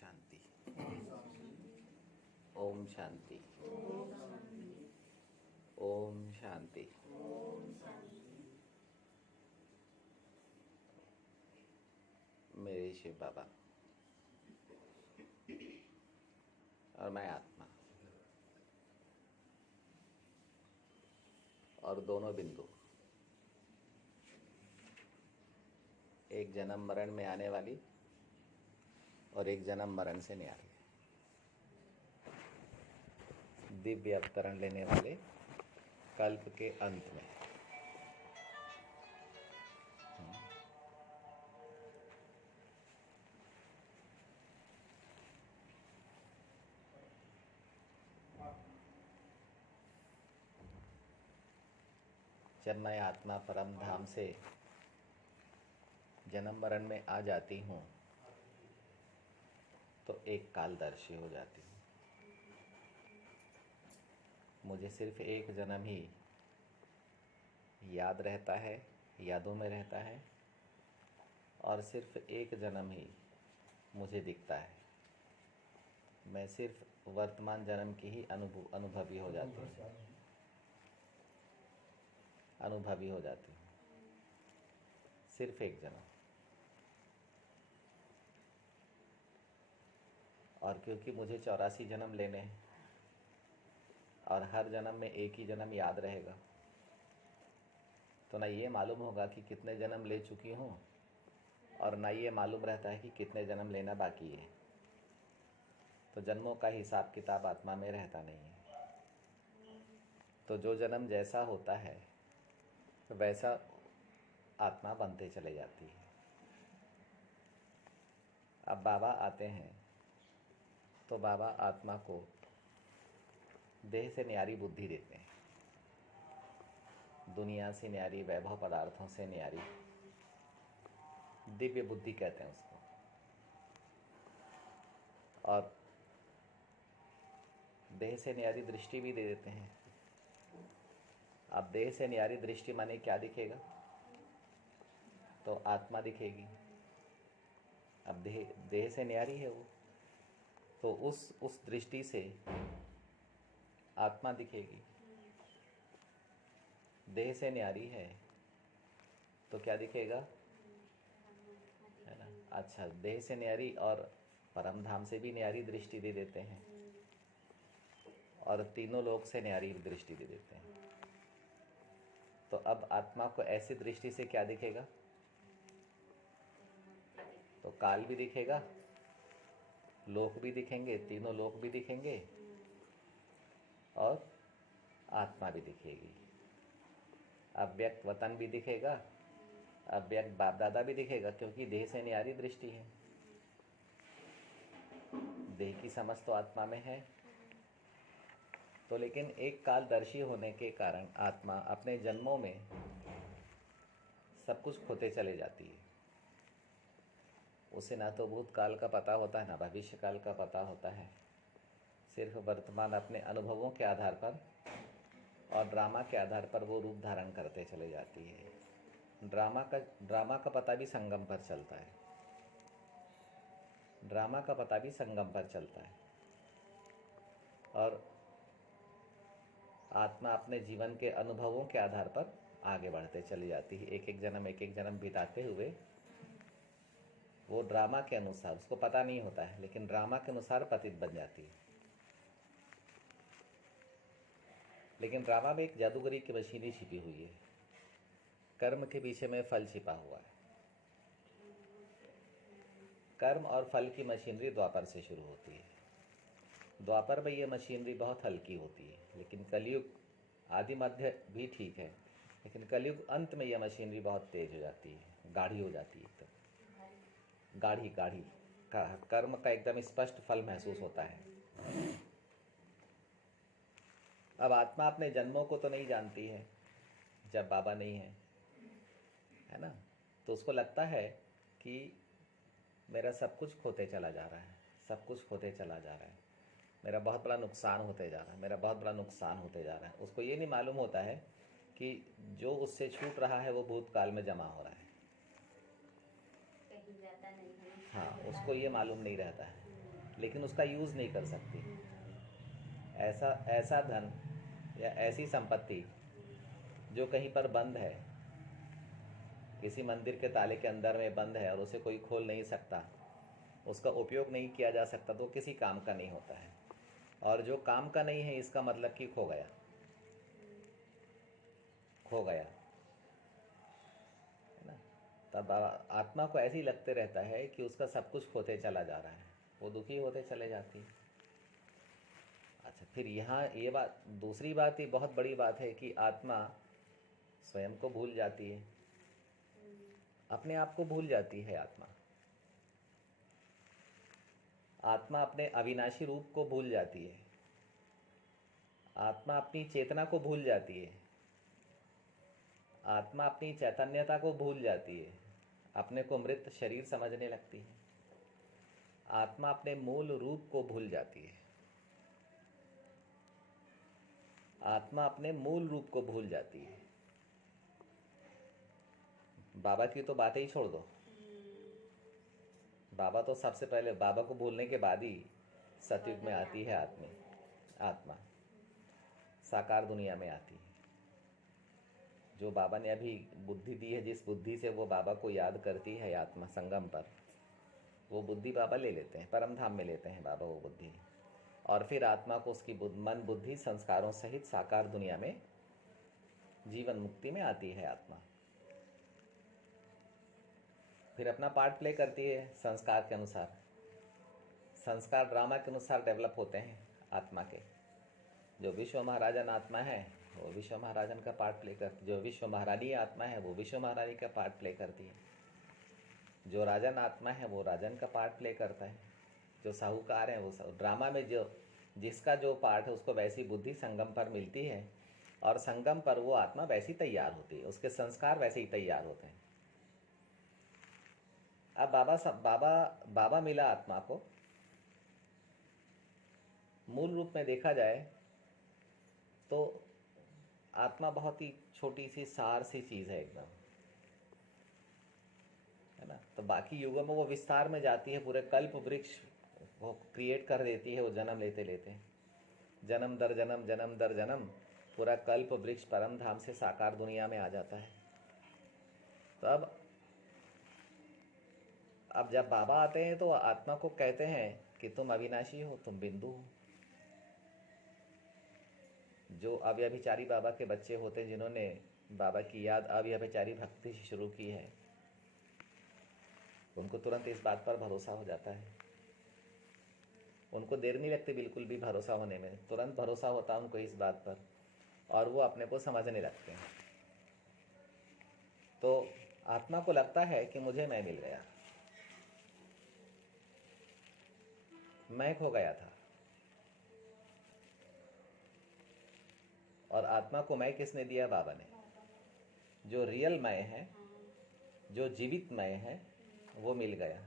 शांति। ओम शांति। ओम शांति। मेरे शिव बाबा और मैं आत्मा और दोनों बिंदु एक जन्म मरण में आने वाली और एक जन्म मरण से न्यारी दिव्य अवतरण लेने वाले कल्प के अंत में। जब मैं आत्मा परम धाम से जन्म मरण में आ जाती हूँ तो एक कालदर्शी हो जाती हूँ। मुझे सिर्फ एक जन्म ही याद रहता है, यादों में रहता है, और सिर्फ एक जन्म ही मुझे दिखता है। मैं सिर्फ वर्तमान जन्म की ही अनुभवी हो जाती हूँ, अनुभवी हो जाती हूँ। सिर्फ एक जन्म। और क्योंकि मुझे 84 जन्म लेने हैं और हर जन्म में एक ही जन्म याद रहेगा, तो ना ये मालूम होगा कि कितने जन्म ले चुकी हूँ और ना ये मालूम रहता है कि कितने जन्म लेना बाकी है। तो जन्मों का हिसाब किताब आत्मा में रहता नहीं है। तो जो जन्म जैसा होता है वैसा आत्मा बनते चले जाती है। अब बाबा आते हैं तो बाबा आत्मा को देह से न्यारी बुद्धि देते हैं, दुनिया से न्यारी, वैभव पदार्थों से न्यारी दिव्य बुद्धि कहते हैं उसको। और देह से न्यारी दृष्टि भी दे देते हैं। अब देह से न्यारी दृष्टि माने क्या दिखेगा? तो आत्मा दिखेगी। अब देह से न्यारी है वो, तो उस दृष्टि से आत्मा दिखेगी। देह से न्यारी है तो क्या दिखेगा, है ना? अच्छा, देह से न्यारी और परम धाम से भी न्यारी दृष्टि दे देते हैं और तीनों लोक से न्यारी दृष्टि दे देते हैं। तो अब आत्मा को ऐसी दृष्टि से क्या दिखेगा? तो काल भी दिखेगा, लोक भी दिखेंगे, तीनों लोक भी दिखेंगे और आत्मा भी दिखेगी। अव्यक्त वतन भी दिखेगा, अव्यक्त बाप दादा भी दिखेगा, क्योंकि देह से न्यारी दृष्टि है। देह की समझ तो आत्मा में है। तो लेकिन एक कालदर्शी होने के कारण आत्मा अपने जन्मों में सब कुछ खोते चले जाती है। उसे ना तो भूतकाल का पता होता है, ना भविष्य काल का पता होता है। सिर्फ वर्तमान अपने अनुभवों के आधार पर और ड्रामा के आधार पर वो रूप धारण करते चले जाती है। ड्रामा का पता भी संगम पर चलता है। ड्रामा का पता भी संगम पर चलता है। और आत्मा अपने जीवन के अनुभवों के आधार पर आगे बढ़ते चली जाती है। एक एक जन्म बिताते हुए वो ड्रामा के अनुसार, उसको पता नहीं होता है, लेकिन ड्रामा के अनुसार पतित बन जाती है। लेकिन ड्रामा में एक जादूगरी की मशीनी छिपी हुई है। कर्म के पीछे में फल छिपा हुआ है। कर्म और फल की मशीनरी द्वापर से शुरू होती है। द्वापर में ये मशीनरी बहुत हल्की होती है, लेकिन कलयुग आदि मध्य भी ठीक है, लेकिन कलयुग अंत में यह मशीनरी बहुत तेज हो जाती है, गाढ़ी हो जाती है। एकदम गाढ़ी का कर्म का एकदम स्पष्ट फल महसूस होता है। अब आत्मा अपने जन्मों को तो नहीं जानती है जब बाबा नहीं है ना? तो उसको लगता है कि मेरा सब कुछ खोते चला जा रहा है, सब कुछ खोते चला जा रहा है, मेरा बहुत बड़ा नुकसान होते जा रहा है, मेरा बहुत बड़ा नुकसान होते जा रहा है। उसको ये नहीं मालूम होता है कि जो उससे छूट रहा है वो भूतकाल में जमा हो रहा है। कहीं जाता नहीं है। हाँ, उसको ये मालूम नहीं रहता है। लेकिन उसका यूज़ नहीं कर सकती। ऐसा ऐसा धन या ऐसी संपत्ति जो कहीं पर बंद है, किसी मंदिर के ताले के अंदर में बंद है और उसे कोई खोल नहीं सकता, उसका उपयोग नहीं किया जा सकता, तो किसी काम का नहीं होता है। और जो काम का नहीं है इसका मतलब कि खो गया, खो गया, है ना। तब आत्मा को ऐसे ही लगते रहता है कि उसका सब कुछ खोते चला जा रहा है, वो दुखी होते चले जाती है। अच्छा, फिर यहाँ ये बात, दूसरी बात, ये बहुत बड़ी बात है कि आत्मा स्वयं को भूल जाती है, अपने आप को भूल जाती है। आत्मा अपने अविनाशी रूप को भूल जाती है। आत्मा अपनी चेतना को भूल जाती है। आत्मा अपनी चैतन्यता को भूल जाती है, अपने को मृत शरीर समझने लगती है। आत्मा अपने मूल रूप को भूल जाती है। आत्मा अपने मूल रूप को भूल जाती है। बाबा की तो बातें ही छोड़ दो। बाबा तो सबसे पहले, बाबा को भूलने के बाद ही सतयुग में आती है आत्मा साकार दुनिया में आती है। जो बाबा ने अभी बुद्धि दी है, जिस बुद्धि से वो बाबा को याद करती है आत्मा संगम पर, वो बुद्धि बाबा ले लेते हैं, परम धाम में लेते हैं बाबा वो बुद्धि। और फिर आत्मा को उसकी मन बुद्धि संस्कारों सहित साकार दुनिया में जीवन मुक्ति में आती है आत्मा। फिर अपना पार्ट प्ले करती है संस्कार के अनुसार। संस्कार ड्रामा के अनुसार डेवलप होते हैं आत्मा के। जो विश्व महाराजन आत्मा है वो विश्व महाराजन का पार्ट प्ले करती है। जो विश्व महारानी आत्मा है वो विश्व महारानी का पार्ट प्ले करती है। जो राजन आत्मा है वो राजन का पार्ट प्ले करता है। जो साहूकार है वो ड्रामा में जो जिसका जो पार्ट है उसको वैसी बुद्धि संगम पर मिलती है, और संगम पर वो आत्मा वैसी तैयार होती है, उसके संस्कार वैसे ही तैयार होते हैं। अब बाबा मिला आत्मा को। मूल रूप में देखा जाए तो आत्मा बहुत ही छोटी सी सार सी चीज़ है एकदम, है ना। तो बाकी युगों में वो विस्तार में जाती है, पूरे कल्प वृक्ष वो क्रिएट कर देती है। वो जन्म लेते लेते जन्म दर जन्म, जन्म दर जन्म, पूरा कल्प वृक्ष परम धाम से साकार दुनिया में आ जाता है। तो अब जब बाबा आते हैं तो आत्मा को कहते हैं कि तुम अविनाशी हो, तुम बिंदु हो। जो अव्यभिचारी बाबा के बच्चे होते हैं, जिन्होंने बाबा की याद अव्यभिचारी भक्ति से शुरू की है, उनको तुरंत इस बात पर भरोसा हो जाता है। उनको देर नहीं लगती बिल्कुल भी भरोसा होने में, तुरंत भरोसा होता है उनको इस बात पर, और वो अपने को समझने लगते हैं। तो आत्मा को लगता है कि मुझे मैं मिल गया, मैं खो गया था। और आत्मा को मैं किसने दिया? बाबा ने। जो रियल मैं है, जो जीवित मैं है, वो मिल गया।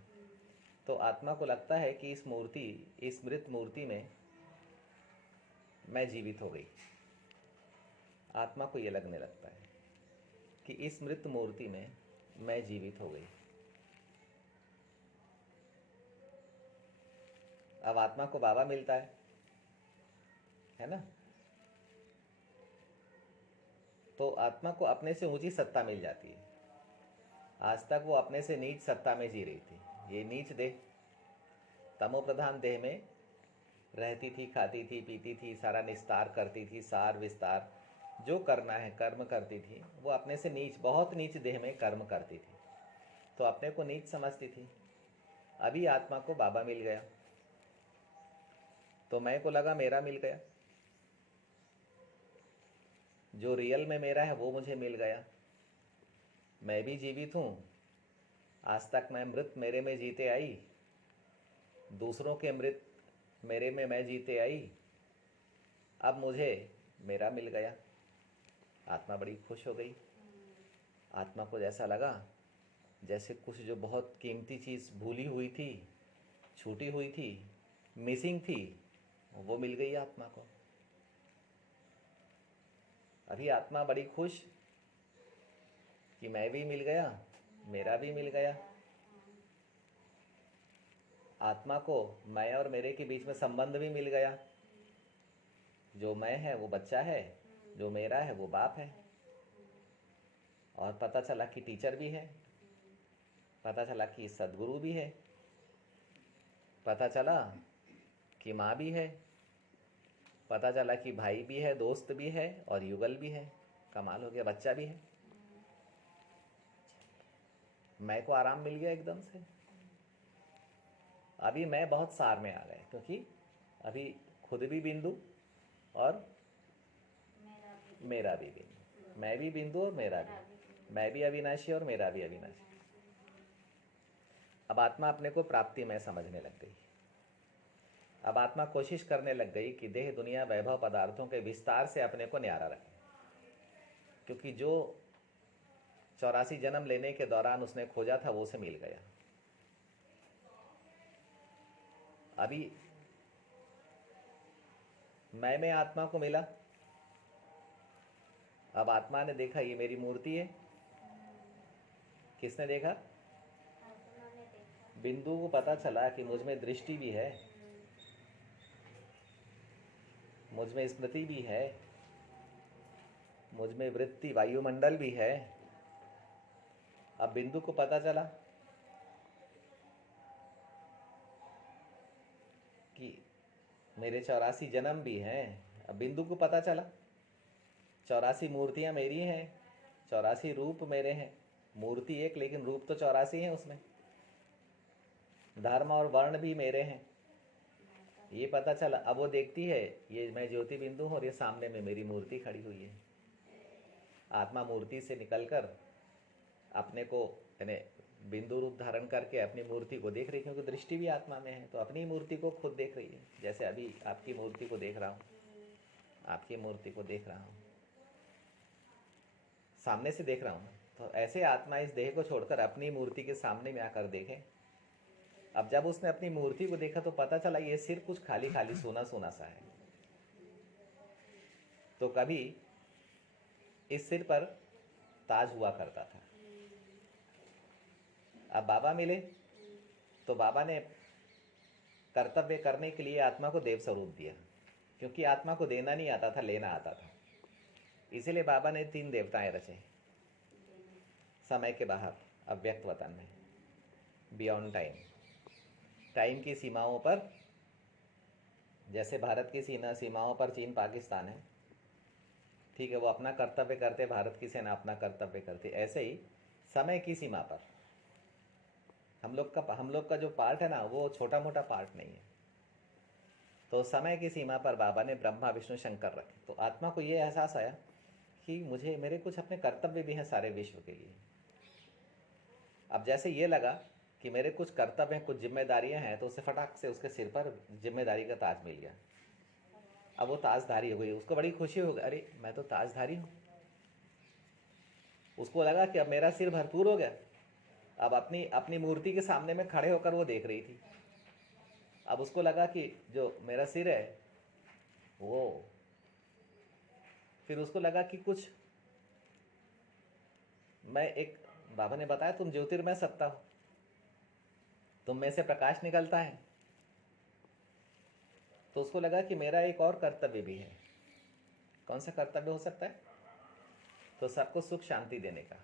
तो आत्मा को लगता है कि इस मृत मूर्ति में मैं जीवित हो गई। आत्मा को ये लगने लगता है कि इस मृत मूर्ति में मैं जीवित हो गई। अब आत्मा को बाबा मिलता है ना। तो आत्मा को अपने से ऊंची सत्ता मिल जाती है। आज तक वो अपने से नीच सत्ता में जी रही थी। ये नीच देह, तमो प्रधान देह में रहती थी, खाती थी, पीती थी, सारा निस्तार करती थी, सार विस्तार जो करना है कर्म करती थी। वो अपने से नीच, बहुत नीच देह में कर्म करती थी, तो अपने को नीच समझती थी। अभी आत्मा को बाबा मिल गया तो मैं को लगा मेरा मिल गया। जो रियल में मेरा है वो मुझे मिल गया। मैं भी जीवित हूँ। आज तक मैं मृत मेरे में जीते आई, दूसरों के मृत मेरे में मैं जीते आई। अब मुझे मेरा मिल गया। आत्मा बड़ी खुश हो गई। आत्मा को जैसा लगा जैसे कुछ जो बहुत कीमती चीज़ भूली हुई थी, छूटी हुई थी, मिसिंग थी, वो मिल गई आत्मा को। अभी आत्मा बड़ी खुश कि मैं भी मिल गया, मेरा भी मिल गया। आत्मा को मैं और मेरे के बीच में संबंध भी मिल गया। जो मैं है वो बच्चा है, जो मेरा है वो बाप है। और पता चला कि टीचर भी है, पता चला कि सदगुरु भी है, पता चला कि माँ भी है, पता चला कि भाई भी है, दोस्त भी है और युगल भी है। कमाल हो गया, बच्चा भी है। मैं को आराम मिल गया एकदम से। अभी मैं बहुत सार में आ गए, क्योंकि अभी खुद भी बिंदु और मेरा भी बिंदु, मैं भी बिंदु और मेरा भी, मैं भी अविनाशी और मेरा भी अविनाशी। अब आत्मा अपने को प्राप्ति में समझने लग गई। अब आत्मा कोशिश करने लग गई कि देह दुनिया वैभव पदार्थों के विस्तार से अपने को न्यारा रखे, क्योंकि जो 84 जन्म लेने के दौरान उसने खोजा था वो उसे मिल गया। अभी मैं में आत्मा को मिला। अब आत्मा ने देखा ये मेरी मूर्ति है। किसने देखा? बिंदु को पता चला कि मुझ में दृष्टि भी है, मुझ में स्मृति भी है, मुझ में वृत्ति वायुमंडल भी है। अब बिंदु को पता चला कि मेरे 84 जन्म भी हैं। अब बिंदु को पता चला 84 मूर्तियां मेरी हैं, 84 रूप मेरे हैं। मूर्ति एक, लेकिन रूप तो 84 हैं उसमें। धर्म और वर्ण भी मेरे हैं, ये पता चला। अब वो देखती है ये मैं ज्योति बिंदु हूँ और ये सामने में मेरी मूर्ति खड़ी हुई है। आत्मा मूर्ति से निकलकर अपने को यानी बिंदु रूप धारण करके अपनी मूर्ति को देख रही, क्योंकि दृष्टि भी आत्मा में है, तो अपनी मूर्ति को खुद देख रही है। जैसे अभी आपकी मूर्ति को देख रहा हूँ, आपकी मूर्ति को देख रहा हूँ, सामने से देख रहा हूँ। तो ऐसे आत्मा इस देह को छोड़कर अपनी मूर्ति के सामने में आकर देखे। अब जब उसने अपनी मूर्ति को देखा तो पता चला ये सिर कुछ खाली खाली सोना सोना सा है। तो कभी इस सिर पर ताज हुआ करता था। अब बाबा मिले तो बाबा ने कर्तव्य करने के लिए आत्मा को देव स्वरूप दिया, क्योंकि आत्मा को देना नहीं आता था, लेना आता था। इसीलिए बाबा ने 3 देवताएं रचे समय के बाहर, अव्यक्त वतन में, बियॉन्ड टाइम। टाइम की सीमाओं पर, जैसे भारत की सीमाओं पर चीन पाकिस्तान है, ठीक है, वो अपना कर्तव्य करते, भारत की सेना अपना कर्तव्य करती। ऐसे ही समय की सीमा पर हम लोग का जो पार्ट है ना, वो छोटा मोटा पार्ट नहीं है। तो समय की सीमा पर बाबा ने ब्रह्मा विष्णु शंकर रखे। तो आत्मा को ये एहसास आया कि मेरे कुछ अपने कर्तव्य भी हैं सारे विश्व के लिए। अब जैसे ये लगा कि मेरे कुछ कर्तव्य हैं, कुछ जिम्मेदारियां हैं, तो उसे फटाक से उसके सिर पर जिम्मेदारी का ताज मिल गया। अब वो ताजधारी हो गई, उसको बड़ी खुशी हो गई, अरे मैं तो ताजधारी हूँ। उसको लगा कि अब मेरा सिर भरपूर हो गया। अब अपनी अपनी मूर्ति के सामने में खड़े होकर वो देख रही थी। अब उसको लगा कि जो मेरा सिर है वो, फिर उसको लगा कि कुछ मैं एक, बाबा ने बताया तुम ज्योतिर्मय सत्ता हो, तुम में से प्रकाश निकलता है। तो उसको लगा कि मेरा एक और कर्तव्य भी है। कौन सा कर्तव्य हो सकता है? तो सबको सुख शांति देने का,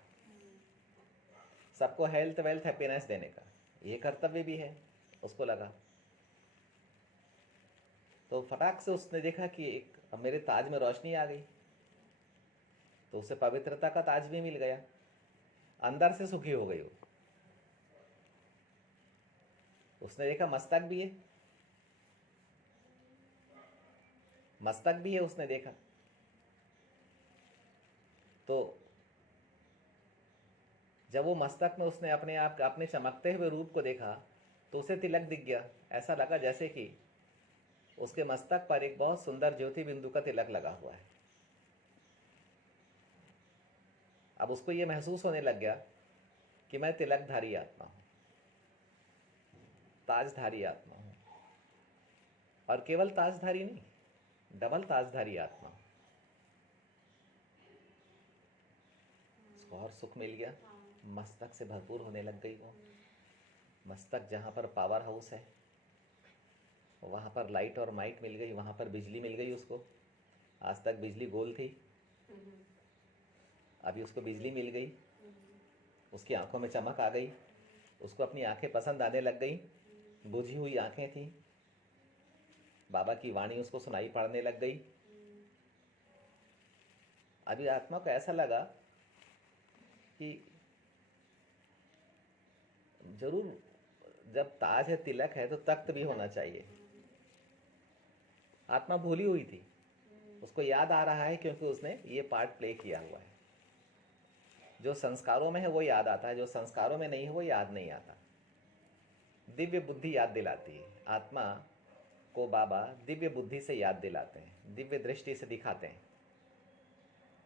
सबको हेल्थ वेल्थ हैप्पीनेस देने का, ये कर्तव्य भी है उसको लगा। तो फटाक से उसने देखा कि एक, अब मेरे ताज में रोशनी आ गई, तो उसे पवित्रता का ताज भी मिल गया। अंदर से सुखी हो गई वो। उसने देखा मस्तक भी है, मस्तक भी है उसने देखा। तो जब वो मस्तक में उसने अपने आप अपने चमकते हुए रूप को देखा तो उसे तिलक दिख गया। ऐसा लगा जैसे कि उसके मस्तक पर एक बहुत सुंदर ज्योति बिंदु का तिलक लगा हुआ है। अब उसको ये महसूस होने लग गया कि मैं तिलकधारी आत्मा हूं, ताजधारी आत्मा हूं, और केवल ताजधारी नहीं, डबल ताजधारी आत्मा हूं। उसको और सुख मिल गया, मस्तक से भरपूर होने लग गई वो। मस्तक जहां पर पावर हाउस है, वहाँ पर लाइट और माइट मिल गई, वहाँ पर बिजली मिल गई उसको। आज तक बिजली गोल थी, अभी उसको बिजली मिल गई, उसकी आंखों में चमक आ गई, उसको अपनी आंखें पसंद आने लग गई। बुझी हुई आंखें थी, बाबा की वाणी उसको सुनाई पड़ने लग गई। अभी आत्मा को ऐसा लगा कि जरूर जब ताज है, तिलक है, तो तख्त भी होना चाहिए। आत्मा भूली हुई थी, उसको याद आ रहा है क्योंकि उसने ये पार्ट प्ले किया हुआ है। जो संस्कारों में है वो याद आता है, जो संस्कारों में नहीं है वो याद नहीं आता। दिव्य बुद्धि याद दिलाती है। आत्मा को बाबा दिव्य बुद्धि से याद दिलाते हैं, दिव्य दृष्टि से दिखाते हैं।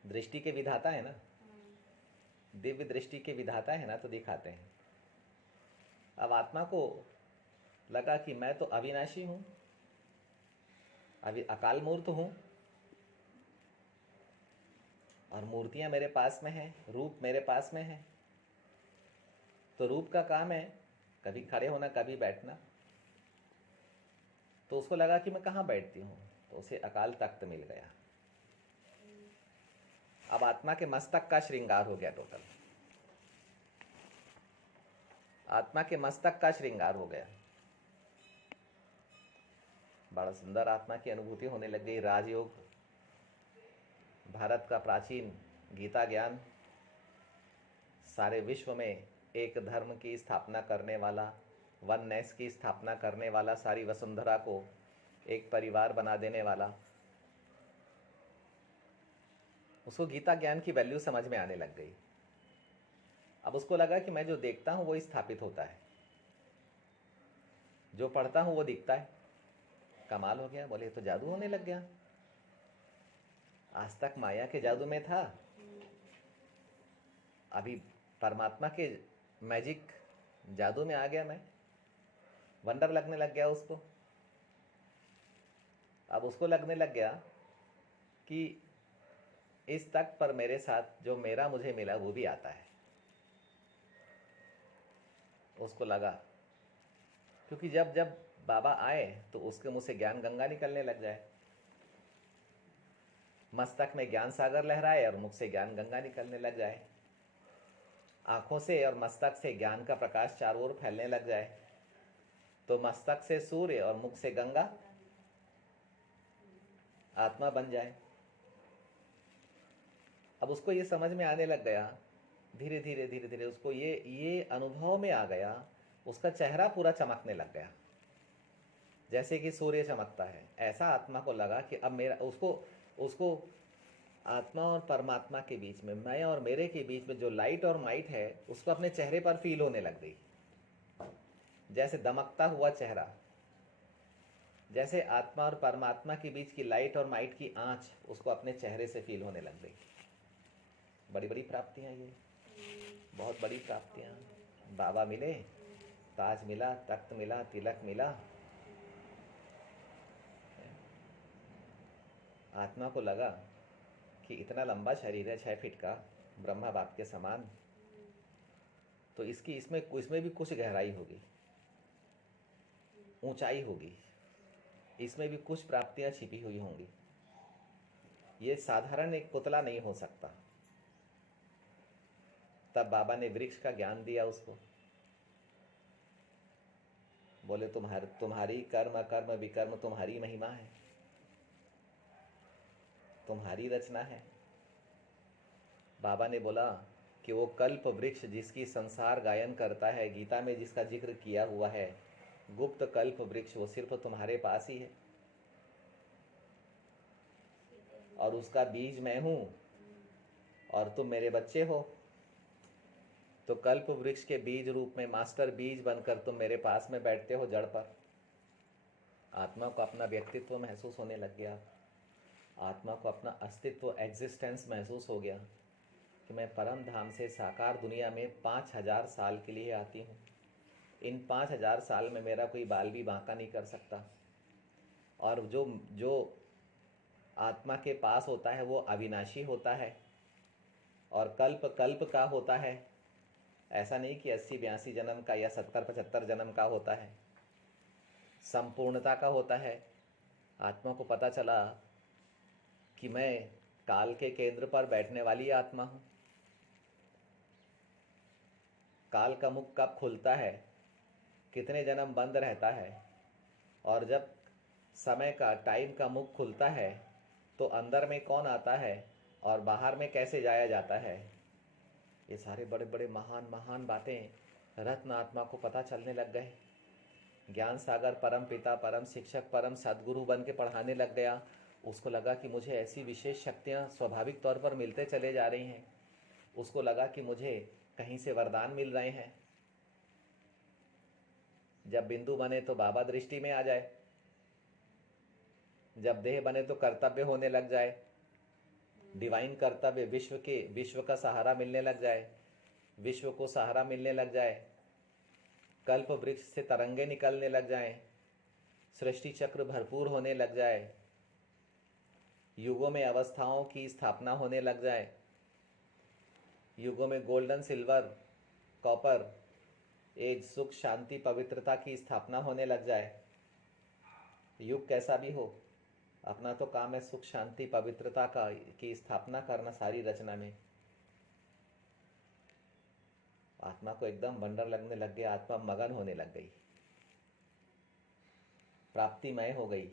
दृष्टि के विधाता है ना, दिव्य दृष्टि के विधाता है ना, तो दिखाते हैं। अब आत्मा को लगा कि मैं तो अविनाशी हूं, अभी अकाल मूर्त हूं, और मूर्तियां मेरे पास में है, रूप मेरे पास में है। तो रूप का काम है कभी खड़े होना, कभी बैठना। तो उसको लगा कि मैं कहाँ बैठती हूँ, तो उसे अकाल तख्त मिल गया। अब आत्मा के मस्तक का श्रृंगार हो गया टोटल। आत्मा के मस्तक का श्रृंगार हो गया, बड़ा सुंदर आत्मा की अनुभूति होने लग गई। राजयोग, भारत का प्राचीन गीता ज्ञान, सारे विश्व में एक धर्म की स्थापना करने वाला, वननेस की स्थापना करने वाला, सारी वसुंधरा को एक परिवार बना देने वाला, उसको गीता ज्ञान की वैल्यू समझ में आने लग गई। अब उसको लगा कि मैं जो देखता हूं वो स्थापित होता है, जो पढ़ता हूं वो दिखता है। कमाल हो गया, बोले तो जादू होने लग गया। आज तक माया के जादू में था, अभी परमात्मा के मैजिक जादू में आ गया मैं। वंडर लगने लग गया उसको। अब उसको लगने लग गया कि इस तक पर मेरे साथ जो मेरा मुझे मिला वो भी आता है। उसको लगा, क्योंकि जब जब बाबा आए तो उसके मुंह से ज्ञान गंगा निकलने लग जाए। मस्तक में ज्ञान सागर लहराए और मुख से ज्ञान गंगा निकलने लग जाए। आंखों से और मस्तक से ज्ञान का प्रकाश चारों ओर फैलने लग जाए, तो मस्तक से सूर्य और मुख से गंगा आत्मा बन जाए। अब उसको ये समझ में आने लग गया, धीरे धीरे धीरे धीरे उसको ये अनुभव में आ गया। उसका चेहरा पूरा चमकने लग गया, जैसे कि सूर्य चमकता है। ऐसा आत्मा को लगा कि अब मेरा, उसको आत्मा और परमात्मा के बीच में, मैं और मेरे के बीच में जो लाइट और माइट है, उसको अपने चेहरे पर फील होने लग गई। जैसे दमकता हुआ चेहरा, जैसे आत्मा और परमात्मा के बीच की लाइट और माइट की आंच उसको अपने चेहरे से फील होने लग गई। बड़ी बड़ी प्राप्तियां ये, बहुत बड़ी प्राप्तियां। बाबा मिले, ताज मिला, तख्त मिला, तिलक मिला। आत्मा को लगा कि इतना लंबा शरीर है, 6 फीट का, ब्रह्मा बाप के समान, तो इसमें भी कुछ गहराई होगी, ऊंचाई होगी, इसमें भी कुछ प्राप्तियां छिपी हुई होंगी। ये साधारण एक पुतला नहीं हो सकता। तब बाबा ने वृक्ष का ज्ञान दिया उसको। बोले तुम्हारी कर्म अकर्म विकर्म तुम्हारी महिमा है, तुम्हारी रचना है। बाबा ने बोला कि वो कल्प वृक्ष जिसकी संसार गायन करता है, गीता में जिसका जिक्र किया हुआ है, गुप्त कल्प वृक्ष, वो सिर्फ तुम्हारे पास ही है, और उसका बीज मैं हूं और तुम मेरे बच्चे हो। तो कल्प वृक्ष के बीज रूप में, मास्टर बीज बनकर तुम मेरे पास में बैठते हो जड़ पर। आत्मा को अपना व्यक्तित्व महसूस होने लग गया, आत्मा को अपना अस्तित्व, एग्जिस्टेंस महसूस हो गया कि मैं परम धाम से साकार दुनिया में 5000 साल के लिए आती हूँ। इन 5000 साल में मेरा कोई बाल भी बांका नहीं कर सकता। और जो आत्मा के पास होता है वो अविनाशी होता है और कल्प कल्प का होता है। ऐसा नहीं कि 80-82 जन्म का या 70-75 जन्म का होता है। संपूर्णता का होता है। आत्मा को पता चला कि मैं काल के केंद्र पर बैठने वाली आत्मा हूँ। काल का मुख कब खुलता है, कितने जन्म बंद रहता है, और जब समय का टाइम का मुख खुलता है तो अंदर में कौन आता है और बाहर में कैसे जाया जाता है, ये सारे बड़े बड़े महान महान बातें रत्न आत्मा को पता चलने लग गए। ज्ञान सागर परम पिता, परम शिक्षक, परम सद्गुरु बन के पढ़ाने लग गया। उसको लगा कि मुझे ऐसी विशेष शक्तियाँ स्वाभाविक तौर पर मिलते चले जा रही हैं। उसको लगा कि मुझे कहीं से वरदान मिल रहे हैं। जब बिंदु बने तो बाबा दृष्टि में आ जाए, जब देह बने तो कर्तव्य होने लग जाए, डिवाइन कर्तव्य, विश्व का सहारा मिलने लग जाए, विश्व को सहारा मिलने लग जाए, कल्प वृक्ष से तरंगे निकलने लग जाएं, सृष्टि चक्र भरपूर होने लग जाए, युगों में अवस्थाओं की स्थापना होने लग जाए, युगों में गोल्डन, सिल्वर, कॉपर एज, सुख, शांति, पवित्रता की स्थापना होने लग जाए। युग कैसा भी हो, अपना तो काम है सुख, शांति, पवित्रता की स्थापना करना सारी रचना में। आत्मा को एकदम वंडर लगने लग गया, आत्मा मगन होने लग गई, प्राप्तिमय हो गई।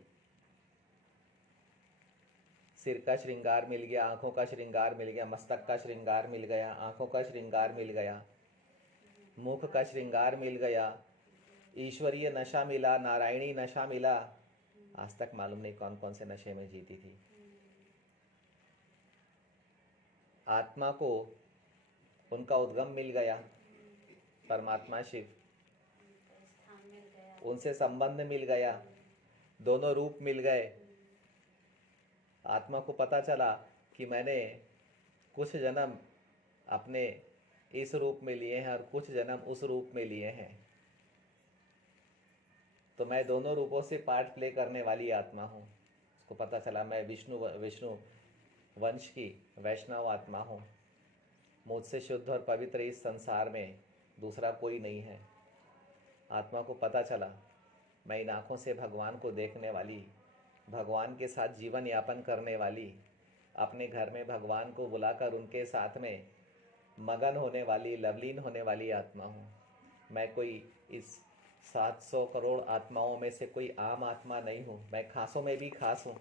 सिर का श्रृंगार मिल गया, आंखों का श्रृंगार मिल गया, मस्तक का श्रृंगार मिल गया, आंखों का श्रृंगार मिल गया, मुख का श्रृंगार मिल गया, ईश्वरीय नशा मिला, नारायणी नशा मिला। आज तक मालूम नहीं कौन कौन से नशे में जीती थी। आत्मा को उनका उद्गम मिल गया, परमात्मा शिव, उनसे संबंध मिल गया, दोनों रूप मिल गए। आत्मा को पता चला कि मैंने कुछ जन्म अपने इस रूप में लिए हैं और कुछ जन्म उस रूप में लिए हैं, तो मैं दोनों रूपों से पार्ट प्ले करने वाली आत्मा हूँ। उसको पता चला मैं विष्णु वंश की वैष्णव आत्मा हूँ। मुझसे शुद्ध और पवित्र इस संसार में दूसरा कोई नहीं है। आत्मा को पता चला मैं इन आँखों से भगवान को देखने वाली, भगवान के साथ जीवन यापन करने वाली, अपने घर में भगवान को बुलाकर उनके साथ में मगन होने वाली, लवलीन होने वाली आत्मा हूँ। मैं कोई इस 700 करोड़ आत्माओं में से कोई आम आत्मा नहीं हूँ, मैं खासों में भी खास हूँ।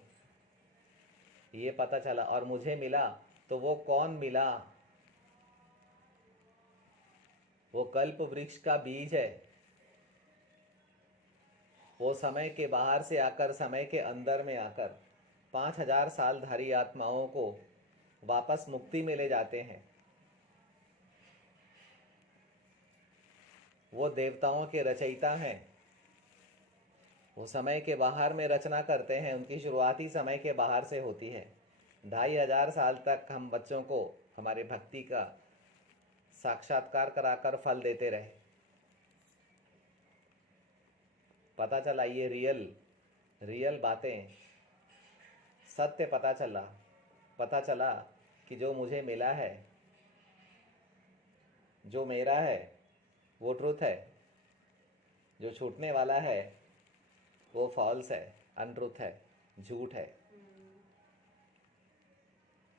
ये पता चला, और मुझे मिला तो वो कौन मिला? वो कल्प वृक्ष का बीज है। वो समय के बाहर से आकर समय के अंदर में आकर 5000 सालधारी आत्माओं को वापस मुक्ति में ले जाते हैं। वो देवताओं के रचयिता हैं। वो समय के बाहर में रचना करते हैं। उनकी शुरुआत ही समय के बाहर से होती है। 2500 साल तक हम बच्चों को हमारे भक्ति का साक्षात्कार कराकर फल देते रहे। पता चला ये रियल बातें, सत्य पता चला कि जो मुझे मिला है, जो मेरा है, वो ट्रुथ है। जो छूटने वाला है वो फॉल्स है, अनट्रुथ है, झूठ है।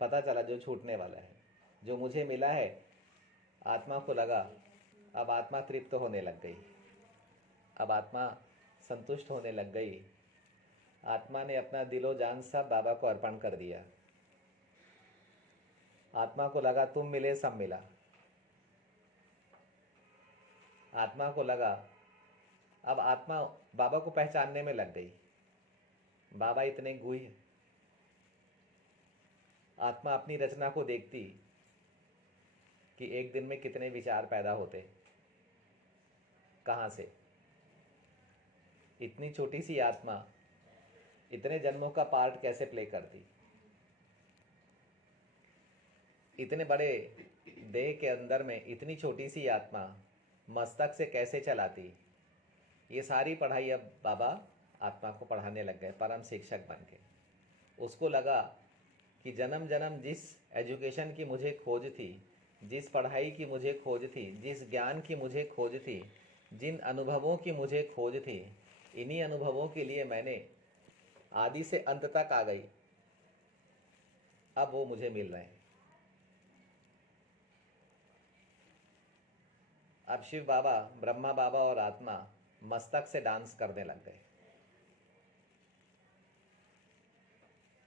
पता चला जो छूटने वाला है, जो मुझे मिला है। आत्मा को लगा अब आत्मा तृप्त होने लग गई, अब आत्मा संतुष्ट होने लग गई। आत्मा ने अपना दिलो जान सब बाबा को अर्पण कर दिया। आत्मा को लगा तुम मिले सब मिला। आत्मा को लगा, अब आत्मा बाबा को पहचानने में लग गई। बाबा इतने गुह्य। आत्मा अपनी रचना को देखती कि एक दिन में कितने विचार पैदा होते, कहाँ से। इतनी छोटी सी आत्मा इतने जन्मों का पार्ट कैसे प्ले करती, इतने बड़े देह के अंदर में इतनी छोटी सी आत्मा मस्तक से कैसे चलाती। ये सारी पढ़ाई अब बाबा आत्मा को पढ़ाने लग गए, परम शिक्षक बन के। उसको लगा कि जन्म जन्म जिस एजुकेशन की मुझे खोज थी, जिस पढ़ाई की मुझे खोज थी, जिस ज्ञान की मुझे खोज थी, जिन अनुभवों की मुझे खोज थी, इन्हीं अनुभवों के लिए मैंने आदि से अंत तक आ गई, अब वो मुझे मिल रहे हैं। अब शिव बाबा, ब्रह्मा बाबा और आत्मा मस्तक से डांस करने लग गए।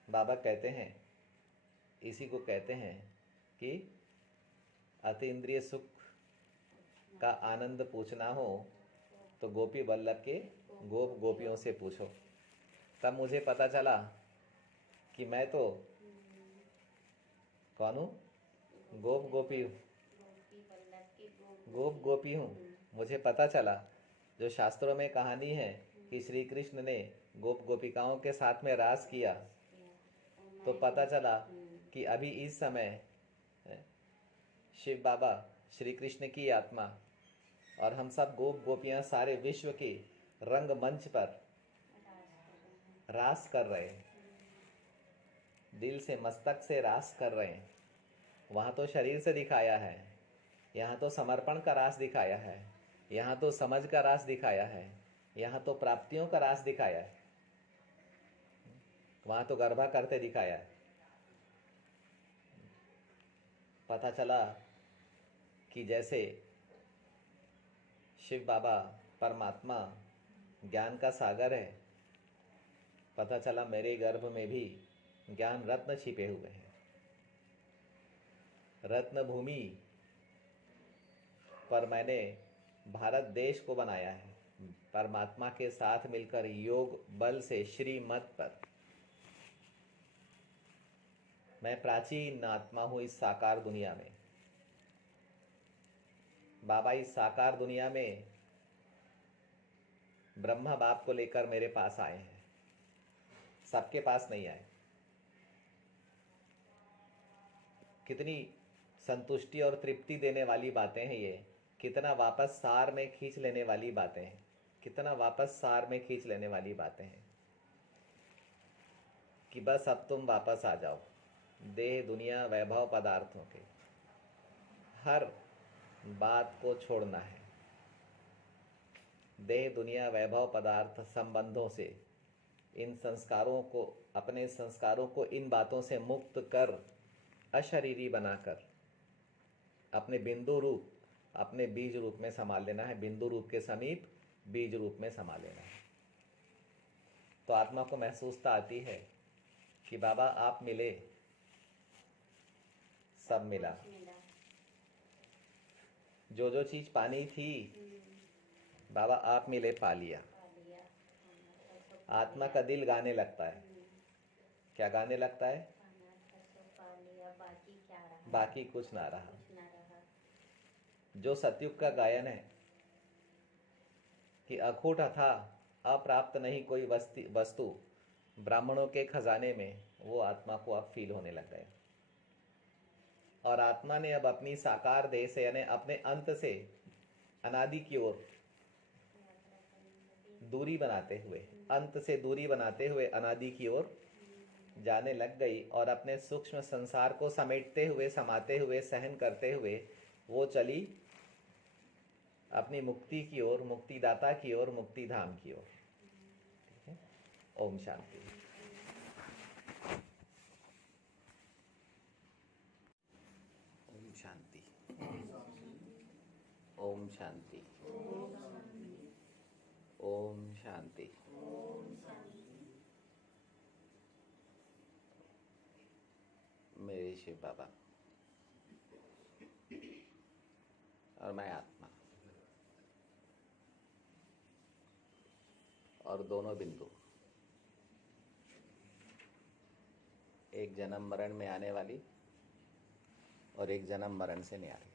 बाबा कहते हैं, इसी को कहते हैं कि अतीन्द्रिय सुख का आनंद पूछना हो तो गोपी वल्लभ के गोप गोपियों से पूछो। तब मुझे पता चला कि मैं तो कौन हूँ? गोप गोपी हूँ, गोप गोपी हूँ। मुझे पता चला, जो शास्त्रों में कहानी है कि श्री कृष्ण ने गोप गोपिकाओं के साथ में रास किया, तो पता चला कि अभी इस समय शिव बाबा, श्री कृष्ण की आत्मा और हम सब गोप गोपियां सारे विश्व के रंग मंच पर रास कर रहे हैं, दिल से मस्तक से रास कर रहे हैं। वहाँ तो शरीर से दिखाया है, यहाँ तो समर्पण का रास दिखाया है, यहाँ तो समझ का रास दिखाया है, यहाँ तो प्राप्तियों का रास दिखाया है, वहाँ तो गरबा करते दिखाया है। पता चला कि जैसे शिव बाबा परमात्मा ज्ञान का सागर है, पता चला मेरे गर्भ में भी ज्ञान रत्न छिपे हुए हैं। रत्न भूमि पर मैंने भारत देश को बनाया है, परमात्मा के साथ मिलकर योग बल से श्रीमत पर। मैं प्राचीन आत्मा हूं इस साकार दुनिया में। बाबा इस साकार दुनिया में ब्रह्मा बाप को लेकर मेरे पास आए हैं, सबके पास नहीं आए। कितनी संतुष्टि और तृप्ति देने वाली बातें हैं ये, कितना वापस सार में खींच लेने वाली बातें हैं, कितना वापस सार में खींच लेने वाली बातें हैं कि बस अब तुम वापस आ जाओ। देह दुनिया वैभव पदार्थों के हर बात को छोड़ना है। देह दुनिया वैभव पदार्थ संबंधों से, इन संस्कारों को, अपने संस्कारों को इन बातों से मुक्त कर अशरीरी बनाकर अपने बिंदु रूप, अपने बीज रूप में संभाल लेना है। बिंदु रूप के समीप बीज रूप में संभाल लेना है। तो आत्मा को महसूसता आती है कि बाबा आप मिले, सब मिला। जो जो चीज पानी थी, बाबा आप मिले, पा लिया। आत्मा का दिल गाने लगता है। क्या गाने लगता है? बाकी कुछ ना रहा। जो सतयुग का गायन है कि अखूट था, अप्राप्त नहीं कोई वस्तु, ब्राह्मणों के खजाने में, वो आत्मा को अब फील होने लग गया। और आत्मा ने अब अपनी साकार देह से, यानी अपने अंत से अनादि की ओर दूरी बनाते हुए, अंत से दूरी बनाते हुए अनादि की ओर जाने लग गई। और अपने सूक्ष्म संसार को समेटते हुए, समाते हुए, सहन करते हुए वो चली अपनी मुक्ति की ओर, मुक्तिदाता की ओर, मुक्ति धाम की ओर। ठीक है। ओम शांति। ओम शांति। ओम शांति। ओम शांति। मेरे शिव बाबा और मैं आत्मा, और दोनों बिंदु एक जन्म मरण में आने वाली और एक जन्म मरण से न्यारी।